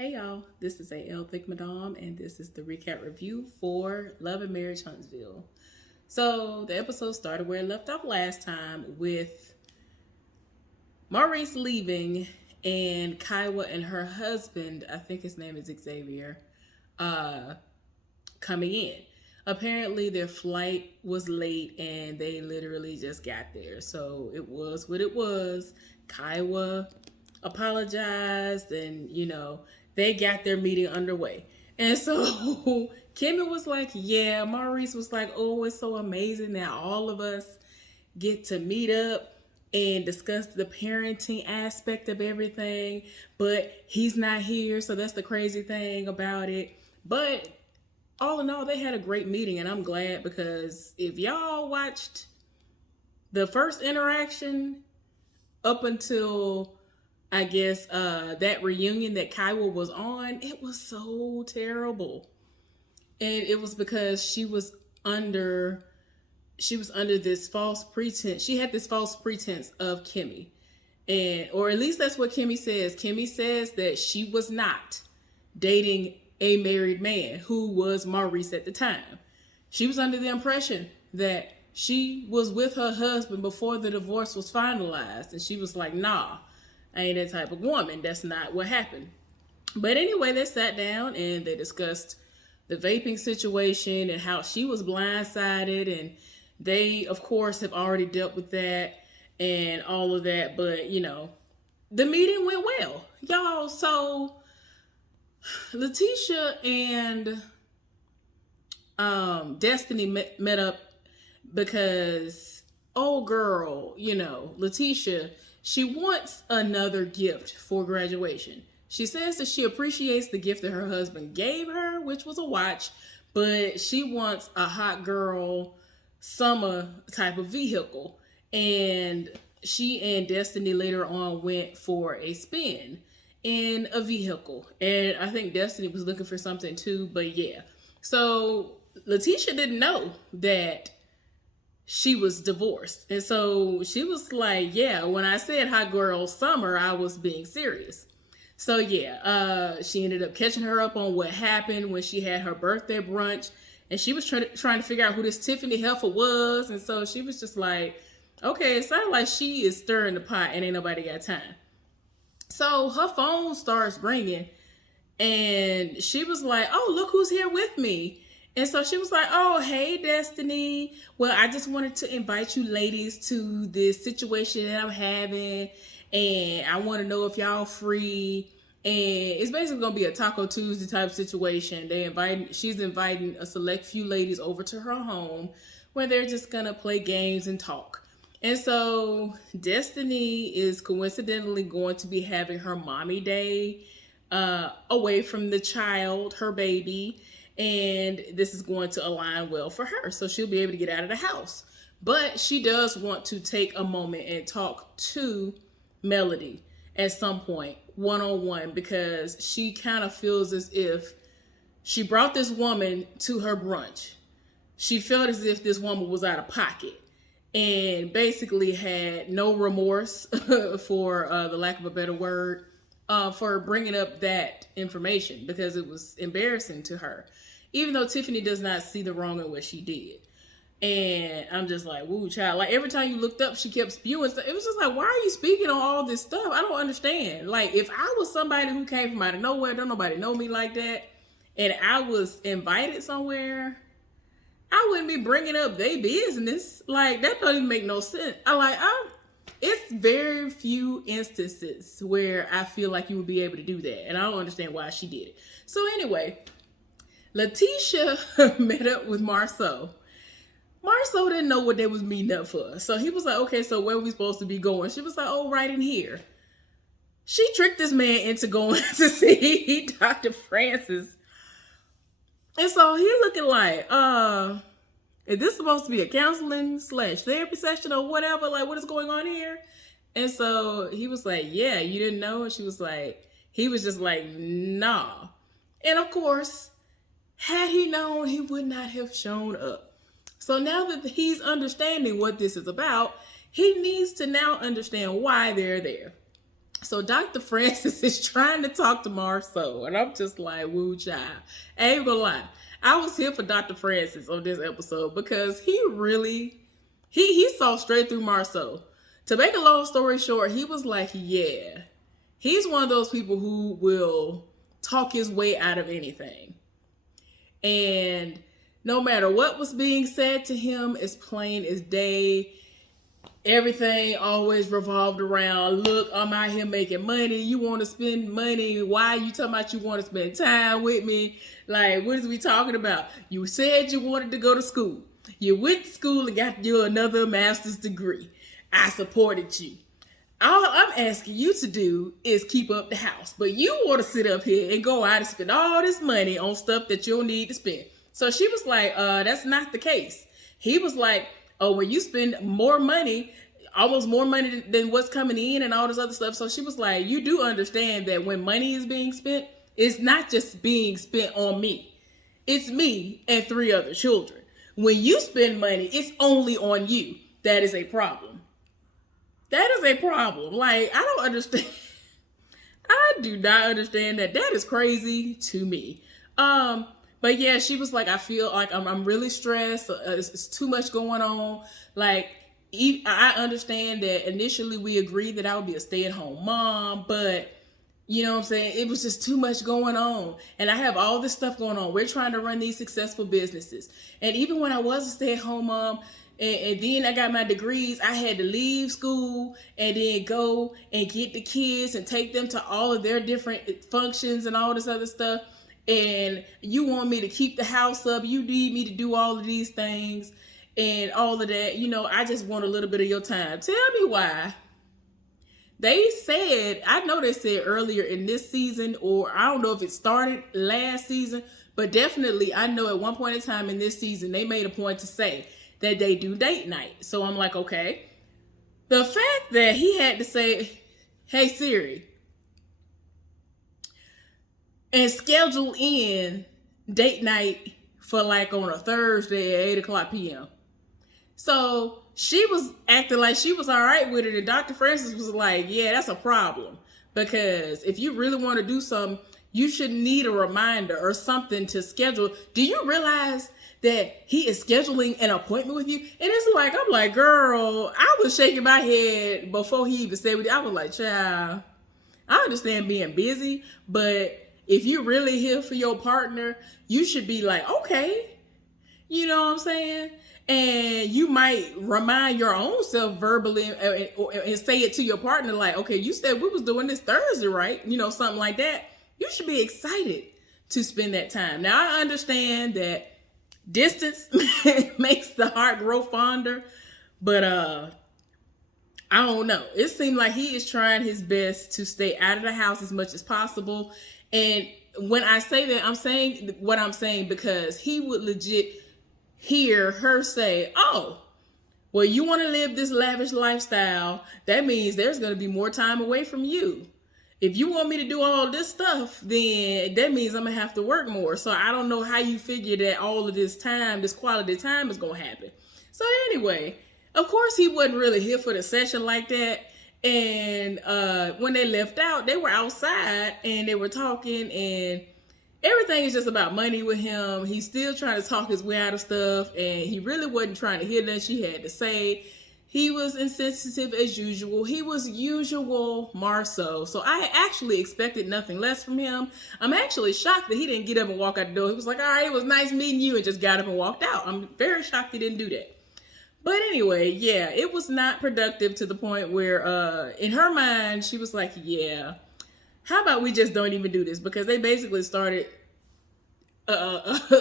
Hey y'all, this is AL Thick Madame, and this is the recap review for Love and Marriage Huntsville. So, the episode started where it left off last time with Maurice leaving and Kaiwa and her husband, I think his name is Xavier, uh, coming in. Apparently, their flight was late and they literally just got there. So, it was what it was. Kaiwa apologized and, they got their meeting underway. And so Kimmy was like, yeah, Maurice was like, oh, it's so amazing that all of us get to meet up and discuss the parenting aspect of everything, but he's not here, so that's the crazy thing about it. But all in all, they had a great meeting, and I'm glad because if y'all watched the first interaction up until I guess that reunion that Kaiwa was on, it was so terrible. And it was because she was under this false pretense. She had this false pretense of Kimmy. And or at least that's what Kimmy says. Kimmy says that she was not dating a married man who was Maurice at the time. She was under the impression that she was with her husband before the divorce was finalized. And she was like, nah, I ain't that type of woman. That's not what happened. But anyway, they sat down and they discussed the vaping situation and how she was blindsided. And they, of course, have already dealt with that and all of that. But, the meeting went well. Y'all, so Letitia and Destiny met up because, oh girl, Letitia, she wants another gift for graduation. She says that she appreciates the gift that her husband gave her, which was a watch, but she wants a hot girl summer type of vehicle. And she and Destiny later on went for a spin in a vehicle. And I think Destiny was looking for something too, but yeah. So Letitia didn't know that she was divorced. And so she was like, yeah, when I said hot girl summer, I was being serious. So yeah, she ended up catching her up on what happened when she had her birthday brunch. And she was trying to figure out who this Tiffany Heffer was. And so she was just like, okay, it sounds like she is stirring the pot and ain't nobody got time. So her phone starts ringing and she was like, oh, look who's here with me. And so she was like, oh, hey, Destiny. Well, I just wanted to invite you ladies to this situation that I'm having. And I want to know if y'all free. And it's basically going to be a Taco Tuesday type situation. She's inviting a select few ladies over to her home where they're just going to play games and talk. And so Destiny is coincidentally going to be having her mommy day away from the child, her baby. And this is going to align well for her. So she'll be able to get out of the house. But she does want to take a moment and talk to Melody at some point, one-on-one, because she kind of feels as if she brought this woman to her brunch. She felt as if this woman was out of pocket and basically had no remorse for the lack of a better word, for bringing up that information because it was embarrassing to her, even though Tiffany does not see the wrong in what she did. And I'm just like, woo, child. Like, every time you looked up, she kept spewing stuff. It was just like, why are you speaking on all this stuff? I don't understand. Like, if I was somebody who came from out of nowhere, don't nobody know me like that, and I was invited somewhere, I wouldn't be bringing up their business. Like, that doesn't even make no sense. It's very few instances where I feel like you would be able to do that. And I don't understand why she did it. So anyway, Letitia met up with Marceau. Marceau didn't know what they was meeting up for. So he was like, okay, so where are we supposed to be going? She was like, oh, right in here. She tricked this man into going to see Dr. Francis. And so he looking like, is this supposed to be a counseling/therapy session or whatever? Like, what is going on here? And so he was like, yeah, you didn't know? And he was just like, nah. And of course, had he known, he would not have shown up. So now that he's understanding what this is about, he needs to now understand why they're there. So Dr. Francis is trying to talk to Marceau, and I'm just like, woo child. I ain't gonna lie. I was here for Dr. Francis on this episode because he really, he saw straight through Marceau. To make a long story short, he was like, yeah. He's one of those people who will talk his way out of anything. And no matter what was being said to him, as plain as day, everything always revolved around, look, I'm out here making money. You want to spend money. Why you talking about you want to spend time with me? Like, what is we talking about? You said you wanted to go to school. You went to school and got you another master's degree. I supported you. All I'm asking you to do is keep up the house. But you want to sit up here and go out and spend all this money on stuff that you don't need to spend. So she was like, that's not the case. He was like, oh, when you spend more money, almost more money than what's coming in and all this other stuff. So she was like, you do understand that when money is being spent, it's not just being spent on me. It's me and 3 other children. When you spend money, it's only on you. That is a problem. That is a problem. Like, I don't understand. I do not understand that. That is crazy to me. But yeah, she was like, I feel like I'm really stressed. It's too much going on. Like, I understand that initially we agreed that I would be a stay-at-home mom, but you know what I'm saying? It was just too much going on. And I have all this stuff going on. We're trying to run these successful businesses. And even when I was a stay-at-home mom, and then I got my degrees, I had to leave school and then go and get the kids and take them to all of their different functions and all this other stuff. And you want me to keep the house up. You need me to do all of these things and all of that. You know, I just want a little bit of your time. Tell me why. They said, I know they said earlier in this season, or I don't know if it started last season, but definitely I know at one point in time in this season, they made a point to say that they do date night. So I'm like, okay. The fact that he had to say, hey Siri, and schedule in date night for like on a Thursday at 8 o'clock p.m. So she was acting like she was all right with it. And Dr. Francis was like, yeah, that's a problem. Because if you really want to do something, you should need a reminder or something to schedule. Do you realize that he is scheduling an appointment with you? And it's like, I'm like, girl, I was shaking my head before he even said it. I was like, child, I understand being busy, but if you're really here for your partner, you should be like, okay, you know what I'm saying? And you might remind your own self verbally and say it to your partner like, okay, you said we was doing this Thursday, right? You know, something like that. You should be excited to spend that time. Now, I understand that distance makes the heart grow fonder, but I don't know. It seemed like he is trying his best to stay out of the house as much as possible. And when I say that, I'm saying what I'm saying because he would legit hear her say, oh, well, you want to live this lavish lifestyle. That means there's going to be more time away from you. If you want me to do all this stuff, then that means I'm going to have to work more. So I don't know how you figure that all of this time, this quality time is going to happen. So anyway, of course, he wasn't really here for the session like that. And when they left out, they were outside and they were talking and everything is just about money with him. He's still trying to talk his way out of stuff and he really wasn't trying to hear that she had to say. He was insensitive as usual. He was usual Marceau. So I actually expected nothing less from him. I'm actually shocked that he didn't get up and walk out the door. He was like, all right, it was nice meeting you, and just got up and walked out. I'm very shocked he didn't do that. But anyway, yeah, it was not productive to the point where in her mind, she was like, yeah, how about we just don't even do this? Because they basically started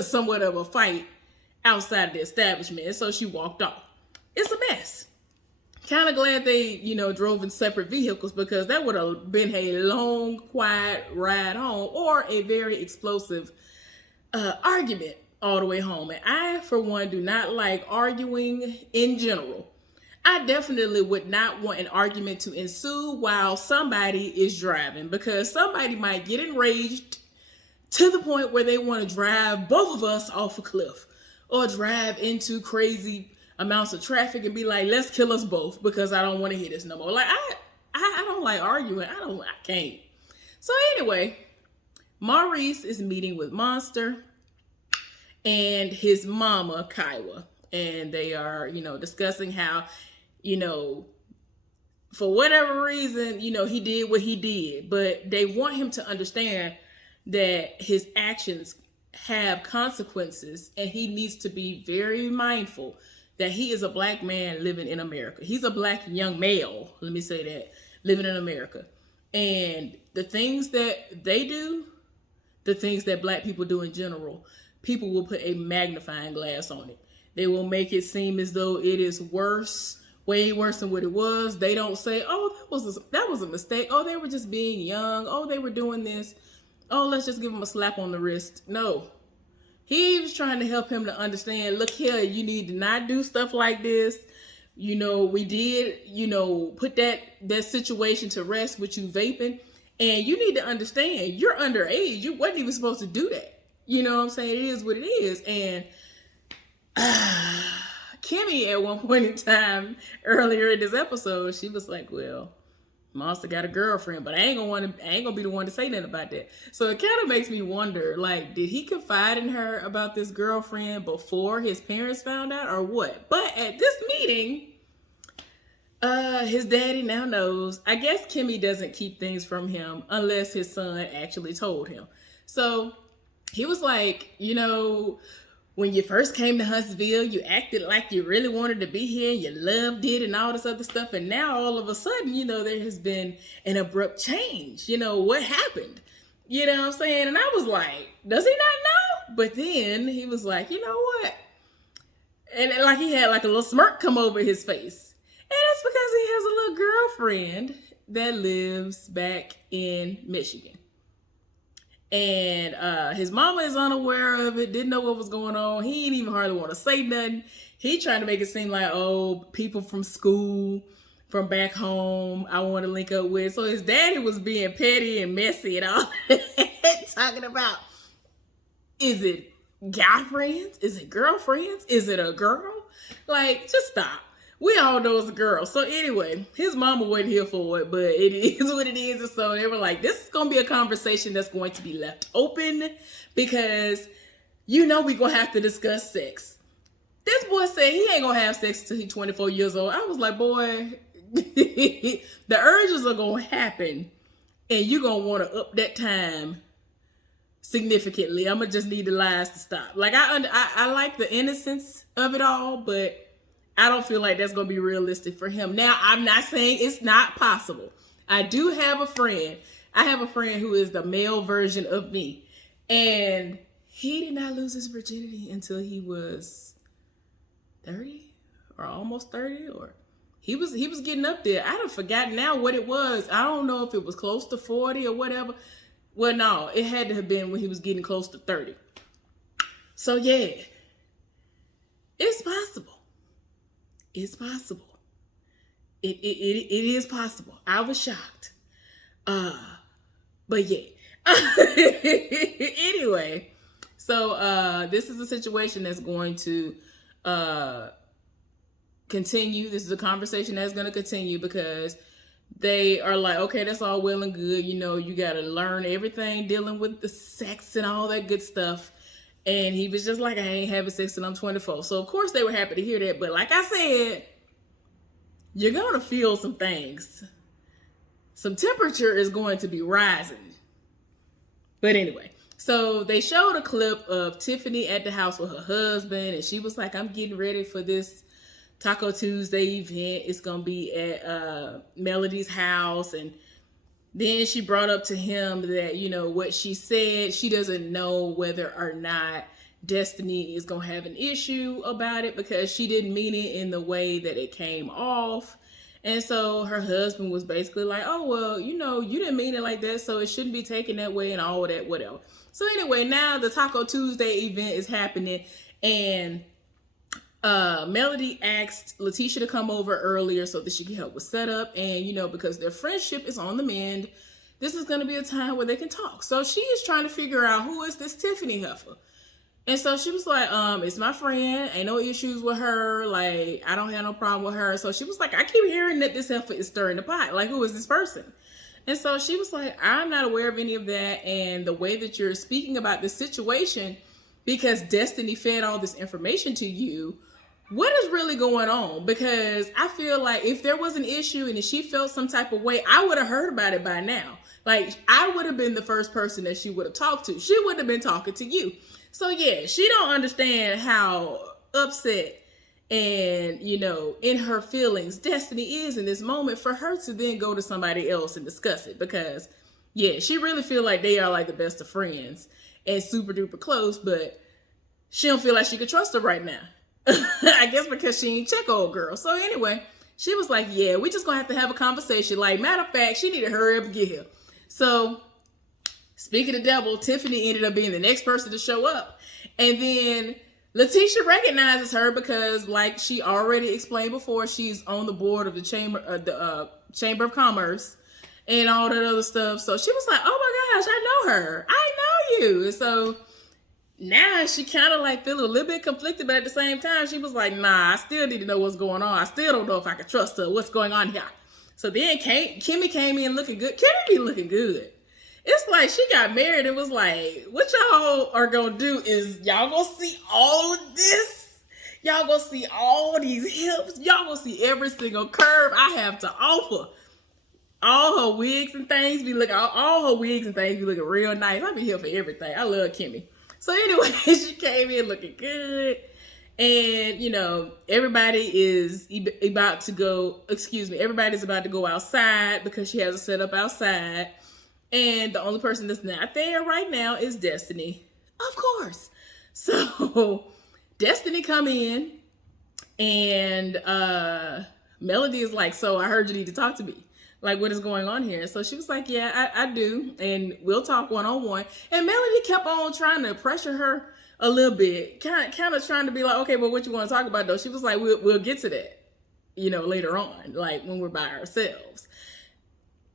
somewhat of a fight outside of the establishment. And so she walked off. It's a mess. Kind of glad they, drove in separate vehicles because that would have been a long, quiet ride home or a very explosive argument all the way home. And I, for one, do not like arguing in general. I definitely would not want an argument to ensue while somebody is driving because somebody might get enraged to the point where they want to drive both of us off a cliff or drive into crazy amounts of traffic and be like, let's kill us both because I don't want to hear this no more. Like, I I don't like arguing. I can't. So anyway, Maurice is meeting with Monster and his mama, Kiowa. And they are, discussing how, for whatever reason, he did what he did. But they want him to understand that his actions have consequences, and he needs to be very mindful that he is a black man living in America. He's a black young male, let me say that, living in America. And the things that they do, the things that black people do in general, people will put a magnifying glass on it. They will make it seem as though it is worse, way worse than what it was. They don't say, oh, that was a mistake. Oh, they were just being young. Oh, they were doing this. Oh, let's just give them a slap on the wrist. No. He was trying to help him to understand, look here, you need to not do stuff like this. We did, put that situation to rest with you vaping. And you need to understand, you're underage. You wasn't even supposed to do that. You know what I'm saying? It is what it is. And Kimmy, at one point in time, earlier in this episode, she was like, well, Monster got a girlfriend, but I ain't gonna be the one to say nothing about that. So it kind of makes me wonder, like, did he confide in her about this girlfriend before his parents found out, or what? But at this meeting, his daddy now knows. I guess Kimmy doesn't keep things from him unless his son actually told him. So he was like, when you first came to Huntsville, you acted like you really wanted to be here, you loved it and all this other stuff. And now all of a sudden, there has been an abrupt change. What happened? You know what I'm saying? And I was like, does he not know? But then he was like, you know what? And like he had like a little smirk come over his face. And it's because he has a little girlfriend that lives back in Michigan. And his mama is unaware of it, didn't know what was going on. He didn't even hardly want to say nothing. He trying to make it seem like, oh, people from school, from back home, I want to link up with. So his daddy was being petty and messy and all talking about, is it guy friends? Is it girlfriends? Is it a girl? Like, just stop. We all know it's a girl. So anyway, his mama wasn't here for it, but it is what it is. And so they were like, this is going to be a conversation that's going to be left open because we're going to have to discuss sex. This boy said he ain't going to have sex until he's 24 years old. I was like, boy, the urges are going to happen and you're going to want to up that time significantly. I'm going to just need the lies to stop. Like, I like the innocence of it all, but I don't feel like that's going to be realistic for him. Now, I'm not saying it's not possible. I do have a friend. I have a friend who is the male version of me. And he did not lose his virginity until he was 30 or almost 30. Or he was getting up there. I done forgotten now what it was. I don't know if it was close to 40 or whatever. Well, no, it had to have been when he was getting close to 30. So, yeah, it's possible. It's possible. It is possible. I was shocked. But yeah. Anyway, so this is a situation that's going to continue. This is a conversation that's going to continue because they are like, okay, that's all well and good. You got to learn everything dealing with the sex and all that good stuff. And he was just like, I ain't having sex till I'm 24. So, of course, they were happy to hear that. But like I said, you're going to feel some things. Some temperature is going to be rising. But anyway, so they showed a clip of Tiffany at the house with her husband. And she was like, I'm getting ready for this Taco Tuesday event. It's going to be at Melody's house. And then she brought up to him that, what she said, she doesn't know whether or not Destiny is going to have an issue about it because she didn't mean it in the way that it came off. And so her husband was basically like, oh, well, you didn't mean it like that, so it shouldn't be taken that way and all of that, whatever. So anyway, now the Taco Tuesday event is happening and Melody asked Letitia to come over earlier so that she could help with setup. And, because their friendship is on the mend, this is going to be a time where they can talk. So she is trying to figure out who is this Tiffany heifer. And so she was like, it's my friend. Ain't no issues with her. Like, I don't have no problem with her. So she was like, I keep hearing that this heifer is stirring the pot. Like, who is this person? And so she was like, I'm not aware of any of that. And the way that you're speaking about this situation, because Destiny fed all this information to you, what is really going on? Because I feel like if there was an issue and if she felt some type of way, I would have heard about it by now. Like, I would have been the first person that she would have talked to. She wouldn't have been talking to you. So yeah, she don't understand how upset and, you know, in her feelings Destiny is in this moment for her to then go to somebody else and discuss it. Because yeah, she really feel like they are like the best of friends and super duper close, but she don't feel like she could trust her right now. I guess because she ain't check old girl. So anyway, she was like, yeah, we just gonna have a conversation. Like, matter of fact, she need to hurry up and get here. So speaking of devil, Tiffany ended up being the next person to show up. And then Letitia recognizes her because, like she already explained before, she's on the board of the Chamber of Commerce and all that other stuff. So she was like, oh my gosh, I know her. I know you. And so now she kind of like feeling a little bit conflicted, but at the same time, she was like, nah, I still need to know what's going on. I still don't know if I can trust her. What's going on here? So then Kimmy came in looking good. Kimmy be looking good. It's like she got married and was like, what y'all are going to do is y'all going to see all of this. Y'all going to see all these hips. Y'all going to see every single curve I have to offer. All her wigs and things be looking, all her wigs and things be looking real nice. I be here for everything. I love Kimmy. So anyway, she came in looking good. And, you know, everybody is about to go, everybody's about to go outside because she has a setup outside. And the only person that's not there right now is Destiny. Of course. So Destiny come in and Melody is like, so I heard you need to talk to me. Like, what is going on here? So she was like, yeah, I do. And we'll talk one-on-one. And Melody kept on trying to pressure her a little bit. Kind of trying to be like, okay, but what you want to talk about though? She was like, we'll get to that, you know, later on, like when we're by ourselves.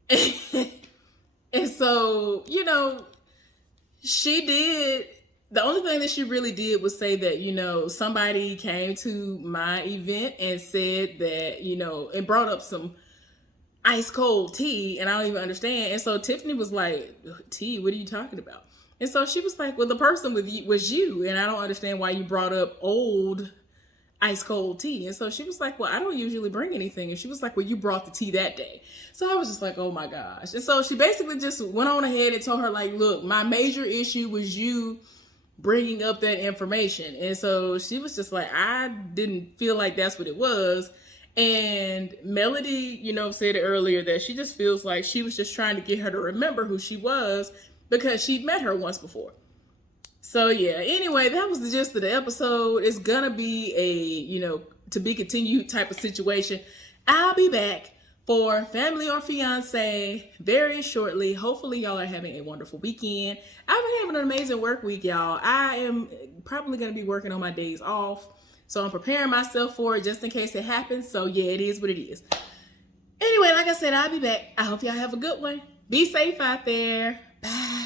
And so, you know, she did, the only thing that she really did was say that, you know, somebody came to my event and said that, you know, and brought up some ice cold tea, and I don't even understand. And so Tiffany was like, tea, what are you talking about? And so she was like, well, the person was you, and I don't understand why you brought up old ice cold tea. And so she was like, well, I don't usually bring anything. And she was like, well, you brought the tea that day. So I was just like, oh my gosh. And so she basically just went on ahead and told her like, look, my major issue was you bringing up that information. And so she was just like, I didn't feel like that's what it was. And Melody, you know, said earlier that she just feels like she was just trying to get her to remember who she was because she'd met her once before. So yeah, anyway, that was the gist of the episode. It's gonna be a, you know, to be continued type of situation. I'll be back for Family or Fiance very shortly. Hopefully y'all are having a wonderful weekend. I've been having an amazing work week, y'all. I am probably gonna be working on my days off. So I'm preparing myself for it just in case it happens. So yeah, it is what it is. Anyway, like I said, I'll be back. I hope y'all have a good one. Be safe out there. Bye.